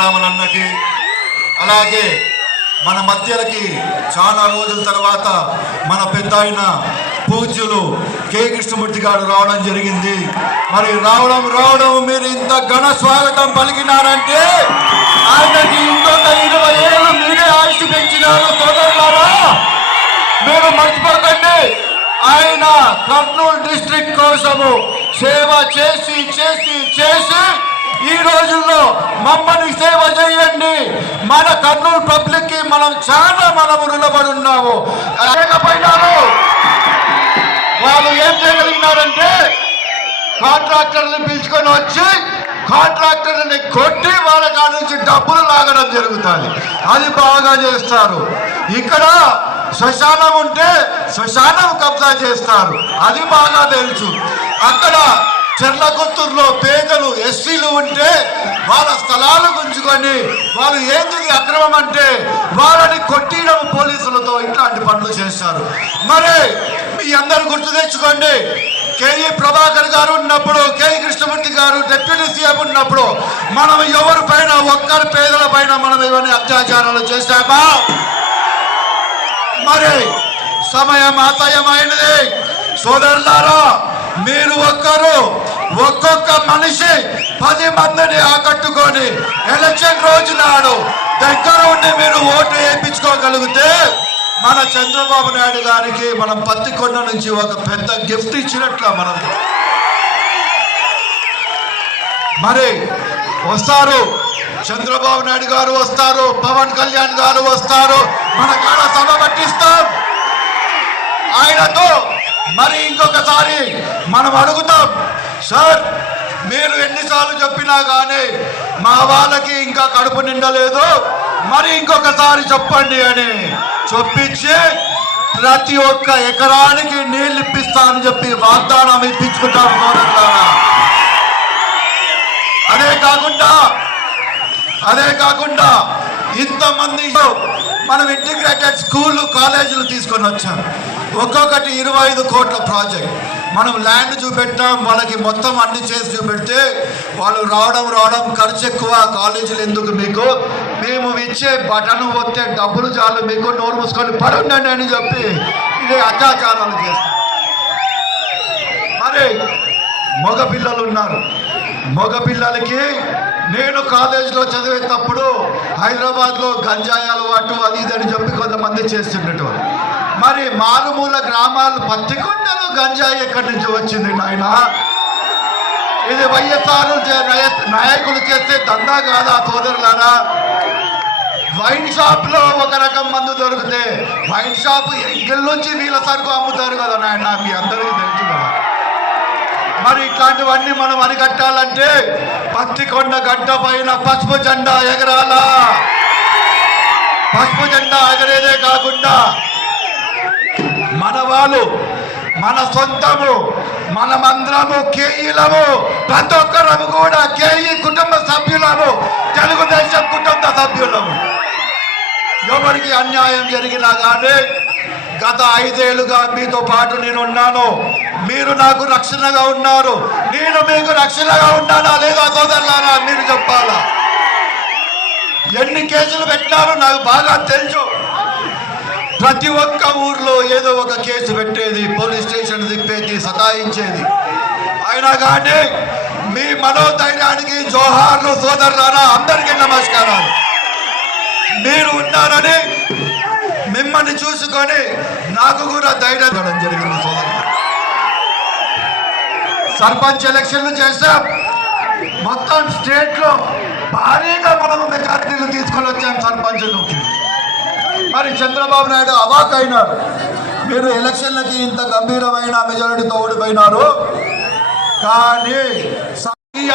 వెంకటరామలన్నకి, అలాగే మన మధ్యలకి చాలా రోజుల తర్వాత మన పెద్ద ఆయన పూజ్యులు కె కృష్ణమూర్తి గారు రావడం జరిగింది. మరి రావడం మీరు ఇంత ఘన స్వాగతం పలికినారంటే ఆయనకి ఇంకొక 20 ఏళ్ళు మీరే ఆయుష్ పెంచినారు సోదరులారా. మీరు మర్చిపోకండి, ఆయన కర్నూలు డిస్ట్రిక్ట్ కోసము సేవ చేసి చేసి చేసి ఈ రోజుల్లో మమ్మల్ని సేవ చేయండి. మన కర్నూలు పబ్లిక్ కి మనము రుణపడి ఉన్నాము. లేకపోయినారు వాళ్ళు ఏం చేయగలిగినారంటే కాంట్రాక్టర్ని పిలుచుకొని వచ్చి కాంట్రాక్టర్ని కొట్టి వాళ్ళ కాడ నుంచి డబ్బులు లాగడం జరుగుతుంది. అది బాగా చేస్తారు. ఇక్కడ శ్మశానం ఉంటే శ్మశానం కబ్జా చేస్తారు, అది బాగా తెలుసు. అక్కడ చెర్లకొత్తూరులో పేదలు ఎస్సీలు ఉంటే వాళ్ళ స్థలాలు గుంజుకొని వాళ్ళు ఏంది అక్రమం అంటే వాళ్ళని కొట్టియడం పోలీసులతో ఇట్లాంటి పనులు చేస్తారు. మరి మీ అందరూ గుర్తు తెచ్చుకోండి, కేఈ ప్రభాకర్ గారు ఉన్నప్పుడు, కేఈ కృష్ణమూర్తి గారు డిప్యూటీ సీఎం ఉన్నప్పుడు మనం ఎవరి పైన ఒక్కరి పేదల పైన మనం ఏమైనా అత్యాచారాలు చేశామా? మరి సమయం ఆతయమైనది సోదరులారా. మీరు ఒక్కొక్క మనిషి 10 మందిని ఆకట్టుకొని ఎలక్షన్ రోజు నాడు దగ్గర ఉండి మీరు ఓటు వేయించుకోగలిగితే మన చంద్రబాబు నాయుడు గారికి మనం పత్తికొండ నుంచి ఒక పెద్ద గిఫ్ట్ ఇచ్చినట్లు మనం. మరి వస్తారు, చంద్రబాబు నాయుడు గారు వస్తారు, పవన్ కళ్యాణ్ గారు వస్తారు, మన కాడ సభ పట్టిస్తాం ఆయనతో. మరి ఇంకొకసారి మనం అడుగుతాం, సార్ మీరు ఎన్నిసార్లు చెప్పినా కానీ మా వాళ్ళకి ఇంకా కడుపు నిండలేదు, మరి ఇంకొకసారి చెప్పండి అని చెప్పించి ప్రతి ఒక్క ఎకరానికి నీళ్ళు ఇప్పిస్తా అని చెప్పి వాగ్దానం ఇప్పించుకుంటాం సోదరులారా. అదే కాకుండా ఇంతమంది మనం ఇంటిగ్రేటెడ్ స్కూళ్ళు కాలేజీలు తీసుకొని వచ్చాం. ఒక్కొక్కటి 25 కోట్ల ప్రాజెక్ట్. మనం ల్యాండ్ చూపెట్టాం, వాళ్ళకి మొత్తం అన్ని చేసి చూపెడితే వాళ్ళు రావడం ఖర్చు ఎక్కువ, కాలేజీలు ఎందుకు మీకు, మేము ఇచ్చే బటన్ వస్తే డబ్బులు చాలు, మీకు నోరు మూసుకొని పడుండండి అని చెప్పి ఇది అత్యాచారాలు చేస్తాం. మరి మగపిల్లలు ఉన్నారు, మగపిల్లలకి నేను కాలేజీలో చదివేటప్పుడు హైదరాబాద్లో గంజాయి అలవాటు అది ఇది అని చెప్పి కొంతమంది చేస్తుండేటోళ్ళు. మరి మారుమూల గ్రామాలు పత్తికొండలు గంజాయి ఎక్కడి నుంచి వచ్చింది నాయన? ఇది వైఎస్ఆర్ నాయకులు చేస్తే దందా కాదా సోదరులారా? వైన్ షాప్ లో ఒక రకం మందు దొరికితే వైన్ షాప్ ఎంగిల్ నుంచి వీళ్ళ సరుకు అమ్ముతారు కదా నాయన, మీ అందరికీ తెలుసు కదా. మరి ఇట్లాంటివన్నీ మనం అరికట్టాలంటే పత్తికొండ గడ్డ పైన పసుపు జెండా ఎగరాలా. పసుపు జెండా ఎగరేదే కాకుండా మన వాళ్ళు, మన సొంతము, మనమందరము కేఈలము, ప్రతి ఒక్కరము కూడా కేఈ కుటుంబ సభ్యులము, తెలుగుదేశం కుటుంబ సభ్యులము. ఎవరికి అన్యాయం జరిగినా కానీ గత 5 ఏళ్ళుగా మీతో పాటు నేను ఉన్నాను, మీరు నాకు రక్షణగా ఉన్నారు, నేను మీకు రక్షణగా ఉన్నానా లేదా సోదరులారా? మీరు చెప్పాలా? ఎన్ని కేసులు పెట్టారో నాకు బాగా తెలుసు. ప్రతి ఒక్క ఊర్లో ఏదో ఒక కేసు పెట్టేది, పోలీస్ స్టేషన్ తిప్పేది, సతాయించేది. అయినా కానీ మీ మనోధైర్యానికి జోహార్లు సోదరులారా, అందరికీ నమస్కారాలు. మీరు ఉన్నారని మిమ్మల్ని చూసుకొని నాకు కూడా ధైర్యం ఇవ్వడం జరిగింది సోదరు. సర్పంచ్ ఎలక్షన్లు చేశాం, మొత్తం స్టేట్లో భారీగా మనం మెజార్టీలు తీసుకొని వచ్చాం సర్పంచ్లోకి. మరి చంద్రబాబు నాయుడు అవాక్ అయినారు, మీరు ఎలక్షన్లకి ఇంత గంభీరమైన మెజారిటీతో ఓడిపోయినారు, కానీ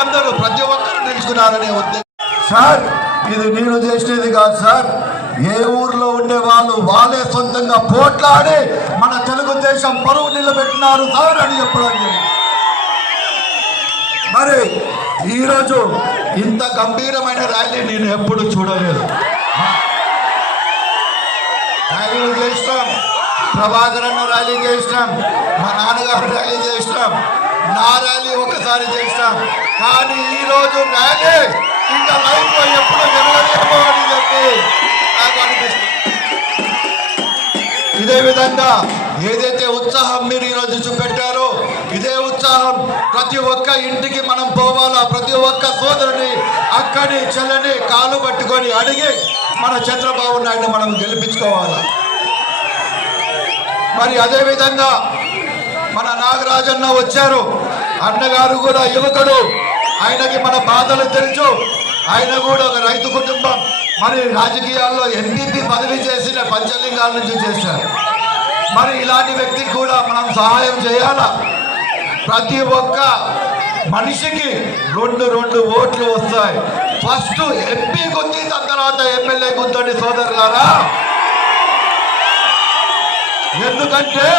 అందరూ ప్రతి ఒక్కరు తెలుసుకున్నారనే ఉద్దేశం. సార్ ఇది నేను చేసేది కాదు సార్, ఏ ఊర్లో ఉండే వాళ్ళే సొంతంగా పోట్లాడి మన తెలుగుదేశం పరువు నిలబెట్టినారు సార్ అని చెప్పడం జరిగింది. మరి ఈరోజు ఇంత గంభీరమైన ర్యాలీ నేను ఎప్పుడు చూడలేదు. ర్యాలీలు చేస్తాం, ప్రభాకర్ అన్న ర్యాలీ చేస్తాం, మా నాన్నగారు ర్యాలీ చేస్తాం, నా ర్యాలీ ఒకసారి చేస్తాం, కానీ ఈరోజు ర్యాలీ ఇంకా లైఫ్ లో ఎప్పుడు జరగదేమో అని చెప్పి నాకు అనిపిస్తుంది. ఇదే విధంగా ఏదైతే ఉత్సాహం మీరు ఈరోజు చూపెట్టారో ఇదే ఉత్సాహం ప్రతి ఒక్క ఇంటికి మనం పోవాలా, ప్రతి ఒక్క సోదరుని అక్కడి చెల్లని కాలు పట్టుకొని అడిగి మన చంద్రబాబు నాయుడు మనం గెలిపించుకోవాలా. మరి అదే విధంగా మన నాగరాజన్న వచ్చారు, అన్నగారు కూడా యువకుడు, ఆయనకి మన బాధలు తెలుసు. ఆయన కూడా ఒక రైతు కుటుంబం, మరి రాజకీయాల్లో ఎంపీపీ పదవి చేసిన పంచలింగాల నుంచి చేశారు. మరి ఇలాంటి వ్యక్తికి కూడా మనం సహాయం చేయాలా. ప్రతి ఒక్క మనిషికి రెండు ఓట్లు వస్తాయి. ఫస్ట్ ఎంపీ గుద్ది, దాని తర్వాత ఎమ్మెల్యే గుద్దండి సోదరులారా. ఎందుకంటే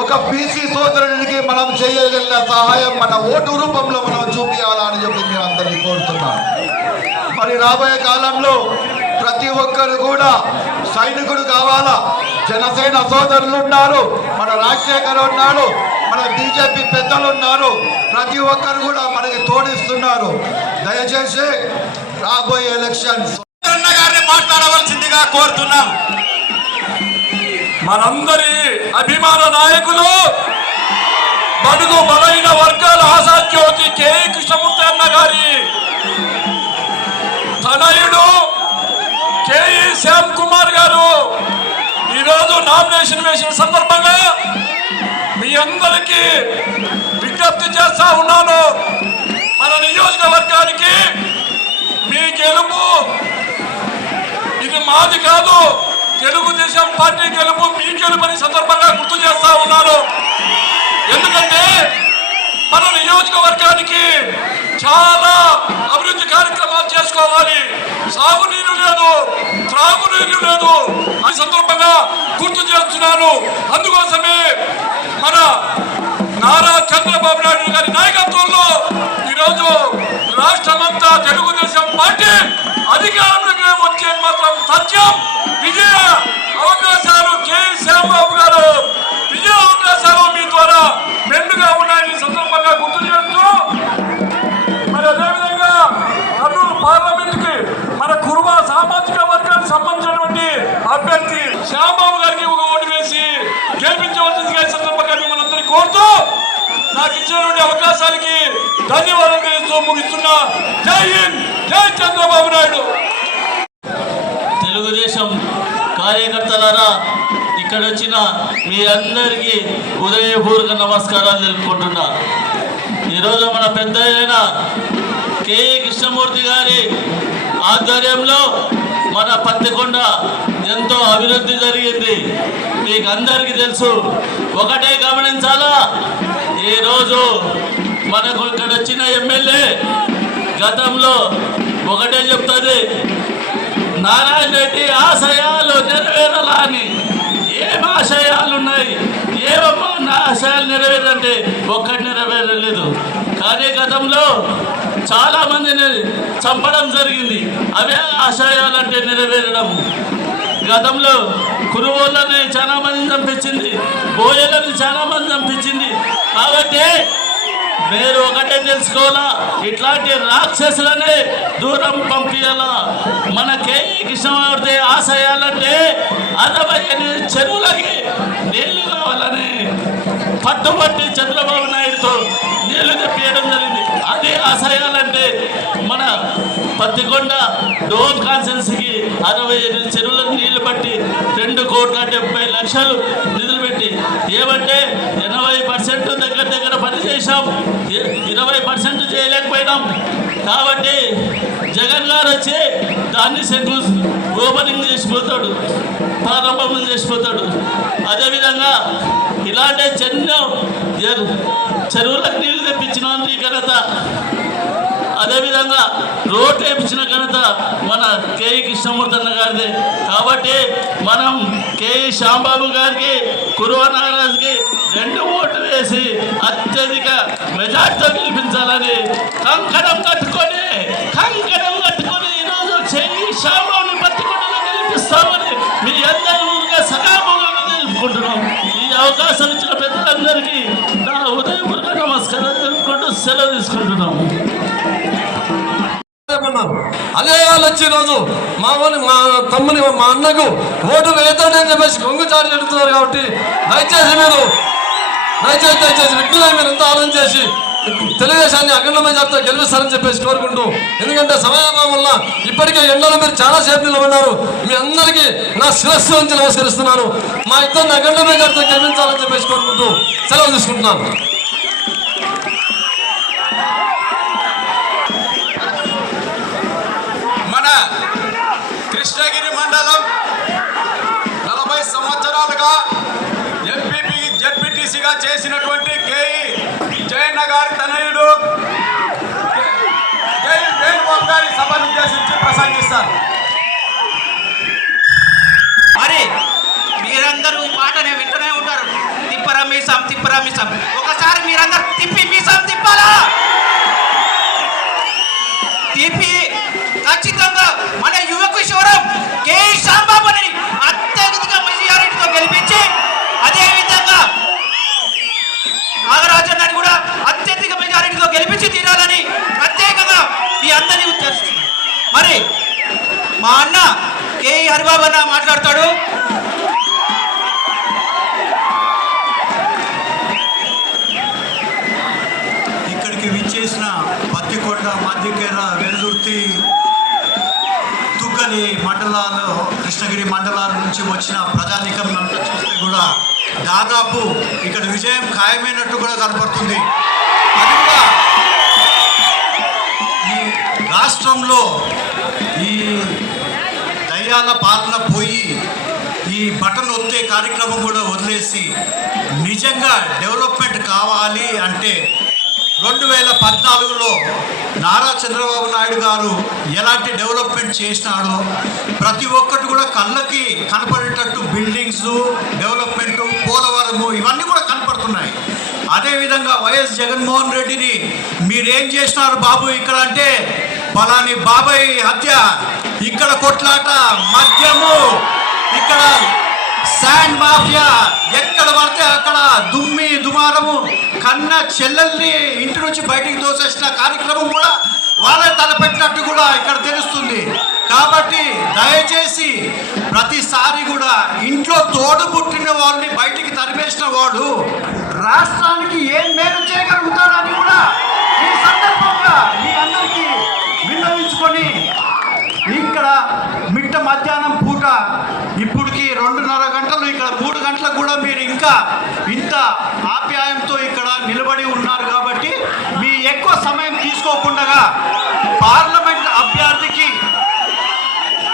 ఒక బీసీ సోదరుడికి మనం చేయగలిగిన సహాయం మన ఓటు రూపంలో మనం చూపించాలా అని చెప్పి నేను అందరినీ కోరుతున్నాను. మరి రాబోయే కాలంలో ప్రతి ఒక్కరు కూడా సైనికుడు కావాలా. జనసేన సోదరులు ఉన్నారు, మన రాజశేఖర్ ఉన్నాడు, మన బీజేపీ పెద్దలు ఉన్నారు, ప్రతి ఒక్కరు కూడా మనకి తోడిస్తున్నారు. దయచేసి రాబోయే ఎలక్షన్స్ గారిని మాట్లాడవలసిందిగా కోరుతున్నాం. మనందరి అభిమాన నాయకులు, బడుగు బలైన వర్గాల ఆశాజ్యోతి కేఈ కృష్ణమూర్తి అన్న గారి తనయుడు కేఈ శ్యామ్ కుమార్ గారు ఈరోజు నామినేషన్ వేసిన సందర్భంగా మీ అందరికీ విజ్ఞప్తి చేస్తా ఉన్నాను. మన నియోజకవర్గానికి మీ గెలుపు ఇది మాది కాదు, తెలుగుదేశం పార్టీ గెలుపు మీ గెలుపని సందర్భంగా గుర్తు చేస్తా ఉన్నాను. ఎందుకంటే మన నియోజకవర్గానికి చాలా అభివృద్ధి కార్యక్రమాలు చేసుకోవాలి. సాగునీరు లేదు, త్రాగునీరు లేదు, ఈ సందర్భంగా గుర్తు చేస్తున్నాను. అందుకోసమే మన నారా చంద్రబాబు నాయుడు గారి నాయకత్వంలో ఈరోజు రాష్ట్రమంతా తెలుగుదేశం పార్టీ అధికారంలోకి వచ్చేది మాత్రం సత్యం. విజయ అవకాశాలు కేఈ శ్యాంబాబు గారు, విజయ అవకాశాలు మీ ద్వారా మెండుగా ఉన్నాయని సందర్భంగా గుర్తు చేస్తూ, మరి అదేవిధంగా కర్నూలు పార్లమెంట్ కి మన కురుమ సామాజిక వర్గానికి సంబంధించినటువంటి అభ్యర్థి శ్యాంబాబు గారికి ఒక ఓటు వేసి గెలిపించవలసిందిగా ఈ సందర్భంగా మిమ్మల్ని అందరినీ కోరుతూ నాకు ఇచ్చినటువంటి అవకాశానికి ధన్యవాదాలు తెలుస్తూ ముగిస్తున్నా. జై హింద్, జై చంద్రబాబు నాయుడు. తెలుగుదేశం కార్యకర్తలారా, ఇక్కడ వచ్చిన మీ అందరికీ ఉదయపూర్వక నమస్కారాలు తెలుపుకుంటున్నా. ఈరోజు మన పెద్ద అయిన కేఈ కృష్ణమూర్తి గారి ఆధ్వర్యంలో మన పత్తికొండ ఎంతో అభివృద్ధి జరిగింది. మీకు అందరికీ తెలుసు. ఒకటే గమనించాలా, ఈరోజు మనకు ఇక్కడ వచ్చిన ఎమ్మెల్యే గతంలో ఒకటే చెప్తుంది, నారాయణ రెడ్డి ఆశయాలు నెరవేరాలా అని. ఏం ఆశయాలు ఉన్నాయి, ఏమమ్మా నా ఆశయాలు నెరవేరంటే ఒక్కటి నెరవేరలేదు. కానీ గతంలో చాలామందిని చంపడం జరిగింది. అవే ఆశయాలంటే నెరవేరడం. గతంలో కురువోళ్ళని చాలా మందిని చంపించింది, బోయలని చాలా మంది చంపించింది. కాబట్టి మీరు ఒకటే తెలుసుకోవాలా, ఇట్లాంటి రాక్షసులనే దూరం పంపించాలా. మన కేఈ కృష్ణమూర్తి ఆశయాలంటే 68 చెరువులకి నీళ్లు కావాలని పట్టుబట్టి చంద్రబాబు నాయుడుతో నీళ్లు తెప్పియడం జరిగింది. అదే ఆశయాలంటే మన పత్తికొండ డోన్ కాన్స్టిట్యున్సీకి 68 చెరువులకు నీళ్లు పట్టి 2,70,00,000 నిధులు పెట్టి, ఏమంటే 80% దగ్గర పని చేశాం, 20% చేయలేకపోయినాం. కాబట్టి జగన్ గారు వచ్చి దాన్ని ఓపెనింగ్ చేసిపోతాడు, ప్రారంభం చేసిపోతాడు. అదేవిధంగా ఇలాంటి చెరువులకు నీళ్ళు తెప్పించిన ఘనత, అదేవిధంగా రోడ్లు వేయించిన ఘనత మన కేఈ కృష్ణమూర్తి అన్న గారిది. కాబట్టి మనం కేఈ శ్యాంబాబు గారికి, కురువ నాగరాజుకి 2 ఓట్లు వేసి అత్యధిక మెజార్టీతో గెలిపించాలని కంకణం కట్టుకొని ఈరోజు కేఈ శ్యాంబాబుని పత్తికొండలో గెలిపిస్తామని మీ అందరూ సకాలంగా తెలుపుకుంటున్నాం. ఈ అవకాశం ఇచ్చిన పెద్దలందరికీ నా ఉదయపూర్వక నమస్కారం తెలుపుకుంటూ సెలవు తీసుకుంటున్నాము. చేస్తానన్నారు. అదే వాళ్ళు వచ్చి ఈరోజు మా తమ్ముని మా అన్నకు ఓటు వేద్దాడని చెప్పేసి గొంగుచారి చెడుతున్నారు. కాబట్టి దయచేసి విఘ్నులై మీరు ఎంత ఆలోచన చేసి తెలుగుదేశాన్ని అఖండ మెజార్టీతో గెలిపిస్తారని చెప్పేసి కోరుకుంటూ, ఎందుకంటే సమయాభావం వల్ల ఇప్పటికే ఎండలో మీరు చాలా సేపు నిలబడినారు. మీ అందరికీ నా శిరస్సు నుంచి నమస్కరిస్తున్నాను. మా ఇద్దరిని అఖండ మెజార్టీతో గెలిపించాలని చెప్పేసి కోరుకుంటూ సెలవు తీసుకుంటున్నాను. మన కృష్ణగిరి మండలం 40 సంవత్సరాలుగా ఎంపీపీ జెడ్పీటీసీగా చేసినటువంటి కేఈ జయన్న గారి తనయుడు కేఈ వేణుగోపాల్ గారి సభను ఉద్దేశించి ప్రసంగిస్తారు. మరి మీరందరూ ఈ పాటనే వింటూనే ఉంటారు. తిప్పరా మీసం ఒకసారి మీరందరూ తిప్పి మీసం తిప్పాలా? తిప్పి ఖచ్చితంగా మన యువ కిషోరం కేఈ శ్యాంబాబుని అత్యధిక మెజారిటీతో గెలిపించి, అదేవిధంగా నాగరాజన్నని కూడా అత్యధిక మెజారిటీతో గెలిపించి తీరాలని ప్రత్యేకంగా మీ అందరినీ ఉద్దేశిస్తున్నాను. మరి మా అన్న కేఈ హరిబాబు అన్న మాట్లాడతాడు. ఇక్కడికి విచ్చేసిన పత్తికొండ, మధ్యకేర, వెల్దుర్తి, తుగ్గలి మండలాలు, కృష్ణగిరి మండలాల నుంచి వచ్చిన ప్రజానీకం అంతా చూస్తే కూడా దాదాపు ఇక్కడ విజయం ఖాయమైనట్టు కూడా కనపడుతుంది. అది కూడా ఈ రాష్ట్రంలో ఈ దయ్యాల పాలన పోయి ఈ బటన్ ఒత్తే కార్యక్రమం కూడా వదిలేసి నిజంగా డెవలప్మెంట్ కావాలి అంటే 2014లో నారా చంద్రబాబు నాయుడు గారు ఎలాంటి డెవలప్మెంట్ చేసినాడో ప్రతి ఒక్కటి కూడా కళ్ళకి కనపడేటట్టు బిల్డింగ్స్ డెవలప్మెంటు, పోలవరము ఇవన్నీ కూడా కనపడుతున్నాయి. అదేవిధంగా వైఎస్ జగన్మోహన్ రెడ్డిని మీరేం చేసినారు బాబు ఇక్కడ అంటే, పలాని బాబాయ్ హత్య, ఇక్కడ కొట్లాట, మద్యము, ఇక్కడ శాండ్ మాఫియా, ఎక్కడ పడితే అక్కడ దుమ్మి దుమారము, కన్న చెల్లెల్ని ఇంటి నుంచి బయటికి తోసేసిన కార్యక్రమం కూడా వాళ్ళే తలపెట్టినట్టు కూడా ఇక్కడ తెలుస్తుంది. కాబట్టి దయచేసి ప్రతిసారి కూడా ఇంట్లో తోడు పుట్టిన వాళ్ళని బయటికి తరిమేసిన వాడు రాష్ట్రానికి ఏం మేలు చేయగలుగుతాడని కూడా ఈ సందర్భంగా మీ అందరికీ విన్నవించుకొని, ఇక్కడ మిట్ట మధ్యాహ్నం పూట ఇప్పటికి 2.5 గంటలు, ఇక్కడ 3 గంటలకు కూడా మీరు ఇంకా ఇంత ఆప్యాయంతో ఇక్కడ నిలబడి ఉన్నారు. కాబట్టి మీ ఎక్కువ సమయం తీసుకోకుండా పార్లమెంట్ అభ్యర్థికి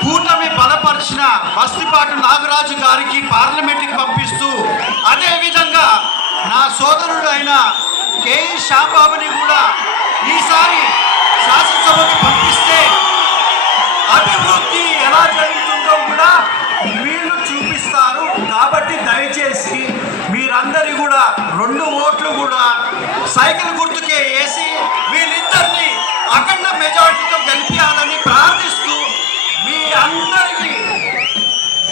కూటమి బలపరిచిన బస్తిపాటి నాగరాజు గారికి పార్లమెంట్కి పంపిస్తూ, అదేవిధంగా నా సోదరుడు అయిన కేఈ శ్యాంబాబుని కూడా ఈసారి శాసనసభకి పంపిస్తే అభివృద్ధి ఎలా జరుగుతుందో కూడా వీళ్ళు చూపిస్తారు. కాబట్టి దయచేసి మీరందరి కూడా 2 ఓట్లు కూడా సైకిల్ గుర్తుకే వేసి వీళ్ళిద్దరిని అఖండ మెజారిటీతో గెలిపించాలని ప్రార్థిస్తూ మీ అందరికీ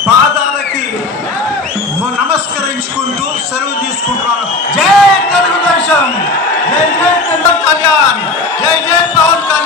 పాదాలకి నమస్కరించుకుంటూ సెలవు తీసుకుంటున్నాను. జై తెలుగుదేశం, జై జై చంద్ర కళ్యాణ్, జై జై పవన్ కళ్యాణ్.